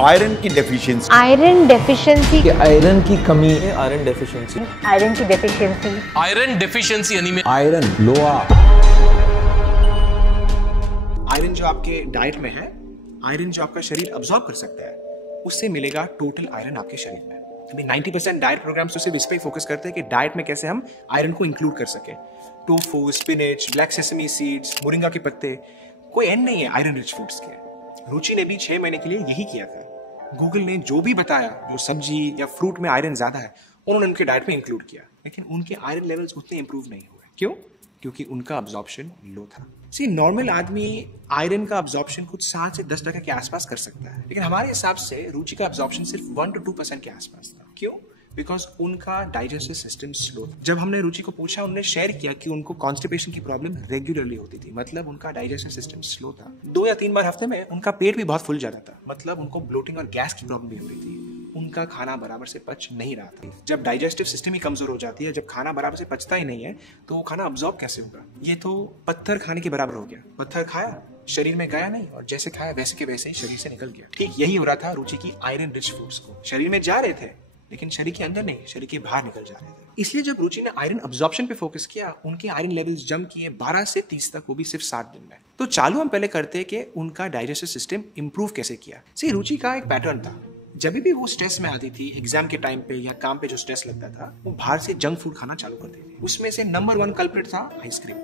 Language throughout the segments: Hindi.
आयरन की डेफिशिएंसी, आयरन डेफिशिएंसी, आयरन की कमी है, आयरन डेफिशिएंसी, आयरन की deficiency, iron deficiency anaemia, iron लोहा। आयरन जो आपके डाइट में है, आयरन जो आपका शरीर अब्सॉर्ब कर सकता है, उससे मिलेगा टोटल आयरन आपके शरीर में। अभी 90% डाइट प्रोग्राम्स तो सिर्फ इस पे फोकस करते हैं कि डाइट में कैसे हम आयरन को इंक्लूड कर सके। Tofu, spinach, black sesame seeds, moringa के पत्ते, कोई एंड नहीं है आयरन रिच फूड्स के। रुचि ने भी 6 महीने के लिए यही किया था। गूगल ने जो भी बताया, जो सब्जी या फ्रूट में आयरन ज्यादा है, उन्होंने उनके डाइट में इंक्लूड किया, लेकिन उनके आयरन लेवल्स उतने इंप्रूव नहीं हुए। क्यों? क्योंकि उनका अब्जॉर्प्शन लो था। सी नॉर्मल आदमी आयरन का अब्जॉर्प्शन कुछ 7 से 10% के आसपास कर सकता है, लेकिन हमारे हिसाब से रुचि का अब्जॉर्प्शन सिर्फ 1 to 2% के आसपास था। क्यों? बिकॉज उनका डाइजेस्टिव सिस्टम स्लो था। जब हमने रुचि को पूछा, उन्होंने शेयर किया कि उनको कॉन्स्टिपेशन की प्रॉब्लम रेगुलरली होती थी, मतलब उनका डाइजेस्टिव सिस्टम स्लो था। 2 या 3 बार हफ्ते में उनका पेट भी बहुत फूल जाता था, मतलब उनको ब्लोटिंग और गैस की प्रॉब्लम भी हो रही थी। उनका खाना बराबर से पच नहीं रहा था। जब डाइजेस्टिव सिस्टम ही कमजोर हो जाती है, जब खाना बराबर से पचता ही नहीं है, तो वो खाना अब्सॉर्ब कैसे होगा? ये तो पत्थर खाने के बराबर हो गया। पत्थर खाया, शरीर में गया नहीं, और जैसे खाया वैसे के वैसे ही शरीर से निकल गया। ठीक यही हो रहा था रुचि की आयरन रिच फूड्स को। शरीर में जा रहे थे, लेकिन शरीर के अंदर नहीं, शरीर के बाहर निकल जा रहे थे। इसलिए जब रुचि ने आयरन अब्जॉर्प्शन पे फोकस किया, उनके आयरन लेवल्स जंप किए 12 से 30 तक, वो भी सिर्फ 7 दिन में। तो चालू हम पहले करते हैं कि उनका डाइजेस्टिव सिस्टम इंप्रूव कैसे किया। सी रुचि का एक पैटर्न था, जब भी वो स्ट्रेस में आती थी, एग्जाम के टाइम पे या काम पे जो स्ट्रेस लगता था, वो बाहर से जंक फूड खाना चालू करती थी। उसमें से नंबर 1 कल्प्रिट था आइसक्रीम।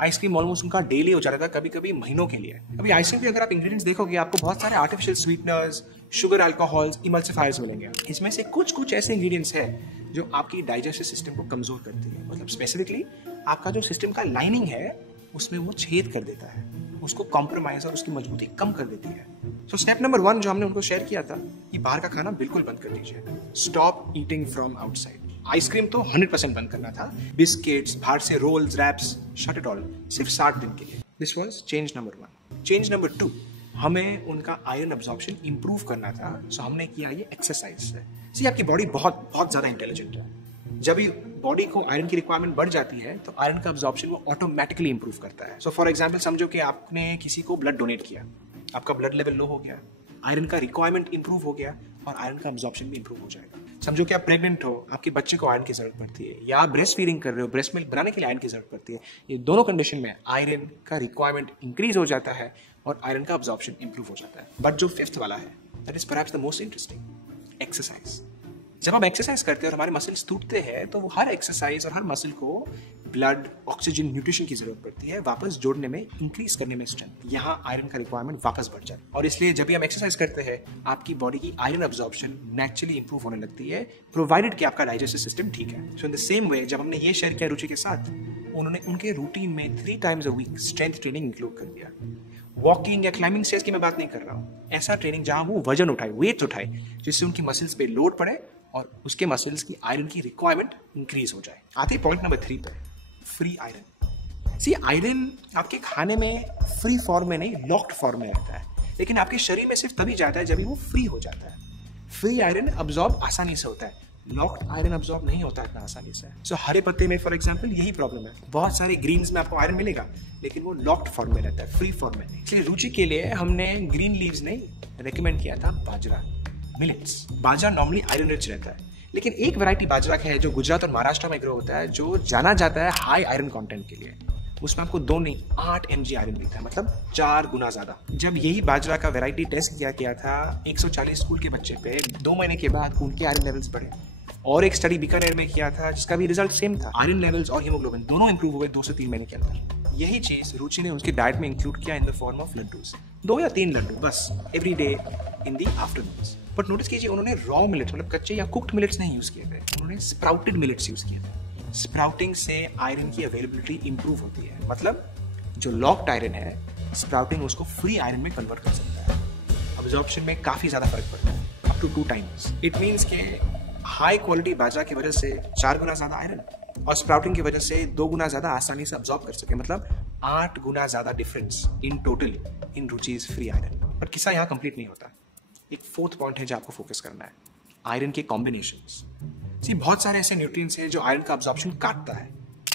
आइसक्रीम ऑलमोस्ट उनका डेली हो जाता था, कभी कभी महीनों के लिए। अभी आइसक्रीम के अगर आप इंग्रेडिएंट्स देखोगे, आपको बहुत सारे artificial sweeteners, sugar alcohols, emulsifiers मिलेंगे। इसमें से कुछ ऐसे इंग्रेडिएंट्स हैं जो आपकी डाइजेस्टिव सिस्टम को कमजोर करती है। मतलब स्पेसिफिकली आपका जो सिस्टम का लाइनिंग है, उसमें वो छेद कर देता है, उसको कॉम्प्रोमाइज और उसकी मजबूती कम कर देती है। तो स्टेप नंबर 1 जो हमने उनको शेयर किया था कि बाहर का खाना बिल्कुल बंद कर दीजिए। Stop eating from outside. Ice cream तो 100% बंद करना था। बिस्किट्स, बाहर से rolls, wraps, shut it all, सिर्फ 60 दिन के लिए। This was change number 1। Change number 2, हमें उनका आयरन अब्जॉर्प्शन इंप्रूव करना था, सो हमने किया ये एक्सरसाइज से। सी आपकी बॉडी बहुत ज्यादा इंटेलिजेंट है। जब भी बॉडी को आयरन की रिक्वायरमेंट बढ़ जाती है, तो आयरन का अब्जॉर्प्शन वो ऑटोमेटिकली इंप्रूव करता है। सो फॉर एग्जांपल समझो कि आपने किसी को ब्लड डोनेट किया, आपका ब्लड लेवल लो हो गया, आयरन का रिक्वायरमेंट इंप्रूव हो गया और आयरन का अब्जॉर्प्शन भी इंप्रूव हो जाएगा। समझो कि आप प्रेग्नेंट हो, आपके बच्चे को आयरन की जरूरत पड़ती है, या आप ब्रेस्ट फीडिंग कर रहे हो, ब्रेस्ट मिल्क बनाने के लिए आयरन की जरूरत पड़ती है। ये दोनों कंडीशन में आयरन का रिक्वायरमेंट इंक्रीज हो जाता है और आयरन का अब्जॉर्प्शन इंप्रूव हो जाता है। बट जो 5th वाला है, that is perhaps the most interesting, exercise. जब हम एक्सरसाइज करते हैं और हमारे मसल्स टूटते हैं, तो वो हर एक्सरसाइज और हर मसल को ब्लड, ऑक्सीजन, न्यूट्रिशन की जरूरत पड़ती है वापस जोड़ने में, इंक्रीज करने में स्ट्रेंथ। यहाँ आयरन का रिक्वायरमेंट वापस बढ़ जाए, और इसलिए जब भी हम एक्सरसाइज करते हैं, आपकी बॉडी की आयरन अब्जॉर्प्शन नेचुरली इंप्रूव होने लगती है, प्रोवाइडेड कि आपका डाइजेस्टिव सिस्टम ठीक है। सो इन द सेम वे, जब हमने ये शेयर किया रुचि के साथ, उन्होंने उनके रूटीन में 3 times a week strength training include कर दिया। वॉकिंग या क्लाइंबिंग स्टेयर्स की मैं बात नहीं कर रहा हूँ, ऐसा ट्रेनिंग जहां वो वजन उठाए, वेट उठाए, जिससे उनकी मसल्स पे लोड पड़े और उसके मसल्स की आयरन की रिक्वायरमेंट इंक्रीज हो जाए। आते हैं पॉइंट नंबर 3 पे, फ्री आयरन। सी आयरन आपके खाने में फ्री फॉर्म में नहीं, लॉक्ड फॉर्म में रहता है, लेकिन आपके शरीर में सिर्फ तभी जाता है जब वो फ्री हो जाता है। फ्री आयरन अब्सॉर्ब आसानी से होता है, लॉक्ड आयरन अब्सॉर्ब नहीं होता इतना आसानी से। सो हरे पत्ते में फॉर एग्जांपल यही प्रॉब्लम है। बहुत सारे ग्रीन्स में आपको आयरन मिलेगा, लेकिन वो लॉक्ड फॉर्म में रहता है, फ्री फॉर्म में नहीं। इसलिए रुचि के लिए हमने ग्रीन लीव्स नहीं रेकमेंड किया था, बाजरा, मिलेट्स। बाजरा नॉर्मली आयरन रिच रहता है, लेकिन एक वैरायटी बाजरा का है जो गुजरात और महाराष्ट्र में ग्रो होता है, जो जाना जाता है हाई आयरन कंटेंट के लिए। उसमें आपको 2 नहीं 8 mg आयरन मिलता है, मतलब 4 गुना ज्यादा। जब यही बाजरा का वैरायटी टेस्ट किया गया था 140 स्कूल के बच्चे पे, 2 महीने के बाद उनके आयरन लेवल्स बढ़े। और एक स्टडी बीकानेर में किया था, जिसका भी रिजल्ट सेम था। आयरन लेवल्स और हीमोग्लोबिन दोनों इंप्रूव हुए 2 से 3 महीने के अंदर। यही चीज रुचि ने उसकी डाइट में इंक्लूड किया in the form of laddoos, 2 या 3 लड्डू बस every day in the afternoons. But notice कीजिए, उन्होंने रॉ मिलेट्स, मतलब कच्चे या कुक्ड मिलेट्स नहीं यूज किए थे, उन्होंने स्प्राउटेड मिलेट्स यूज किए थे। स्प्राउटिंग से आयरन की अवेलेबिलिटी इंप्रूव होती है, मतलब जो लॉक्ड आयरन है, स्प्राउटिंग उसको फ्री आयरन में कन्वर्ट कर सकता है। अब्जॉर्प्शन में काफी ज्यादा फर्क पड़ता है, up to 2 times। It means के हाई क्वालिटी बाजरा की वजह से 4 गुना ज्यादा आयरन, और स्प्राउटिंग की वजह से 2 गुना ज्यादा आसानी से अब्सॉर्ब कर सके, मतलब 8 गुना ज्यादा डिफरेंस इन टोटल इन रुचिज फ्री आयरन। पर किस्सा यहाँ कंप्लीट नहीं होता। एक 4th पॉइंट है जो आपको फोकस करना है, आयरन के कॉम्बिनेशंस। सी बहुत सारे ऐसे न्यूट्रिएंट्स हैं जो आयरन का अब्जॉर्प्शन काटता है,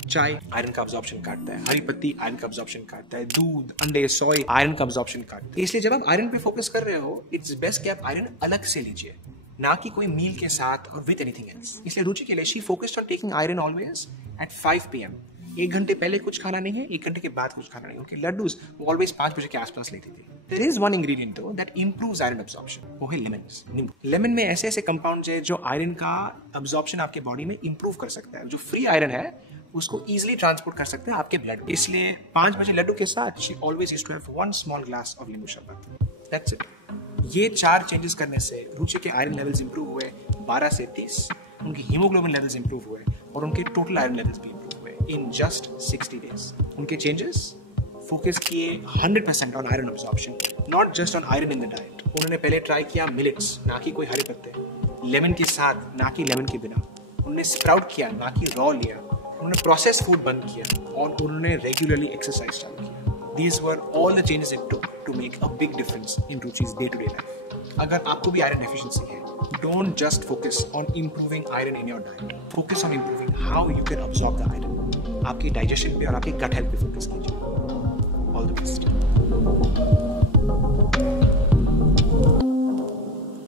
चाय आयरन का अब्जॉर्प्शन काटता है, हरी पत्ती आयरन का अब्जॉर्प्शन काटता है, दूध, अंडे, सोय आयरन का अब्जॉर्प्शन काटता है। इसलिए जब आप आयरन पे फोकस कर रहे हो, इट्स बेस्ट कि आप आयरन अलग से लीजिए, ना कि कोई मील के साथ और विद एनीथिंग एल्स। इसलिए रुचि के लिए she focused on taking iron always at 5 PM। 1 घंटे पहले कुछ खाना नहीं है, 1 घंटे के बाद कुछ खाना नहीं। उनके लड्डूस वो ऑलवेज 5 बजे के आसपास लेती थी। देयर इज वन इंग्रेडिएंट दो दैट इंप्रूव्स आयरन अब्जॉर्प्शन, वो है लेमन्स, नींबू। लेमन में ऐसे ऐसे कंपाउंड्स है जो आयरन का अब्जॉर्प्शन आपके बॉडी में इंप्रूव कर सकता है। जो फ्री आयरन है उसको इजीली ट्रांसपोर्ट कर सकते हैं आपके ब्लड। इसलिए 5 बजे लड्डू के साथ she always used to have 1 small glass of nimbu sharbat. That's it. ये 4 चेंजेस करने से रुचि के आयरन लेवल्स इंप्रूव हुए 12 से 30, उनकी हीमोग्लोबिन लेवल्स इंप्रूव हुए और उनके टोटल आयरन लेवल्स भी इंप्रूव हुए इन जस्ट 60 डेज। उनके चेंजेस फोकस किए 100% on iron absorption, not just on iron in the diet. उन्होंने पहले ट्राई किया मिलेट्स, ना कि कोई हरे पत्ते, लेमन के साथ ना कि लेमन के बिना। उन्होंने स्प्राउट किया, ना कि रॉ लिया। उन्होंने प्रोसेस फूड बंद किया और उन्होंने रेगुलरली एक्सरसाइज चालू किया। These were all the changes it took to make a big difference in Ruchi's day-to-day life. अगर आपको भी आयरन डेफिशिएंसी है, don't just focus on improving iron in your diet. Focus on improving how you can absorb the iron. आपकी डाइजेशन पे और आपकी गट हेल्थ पे फोकस कीजिए। All the best.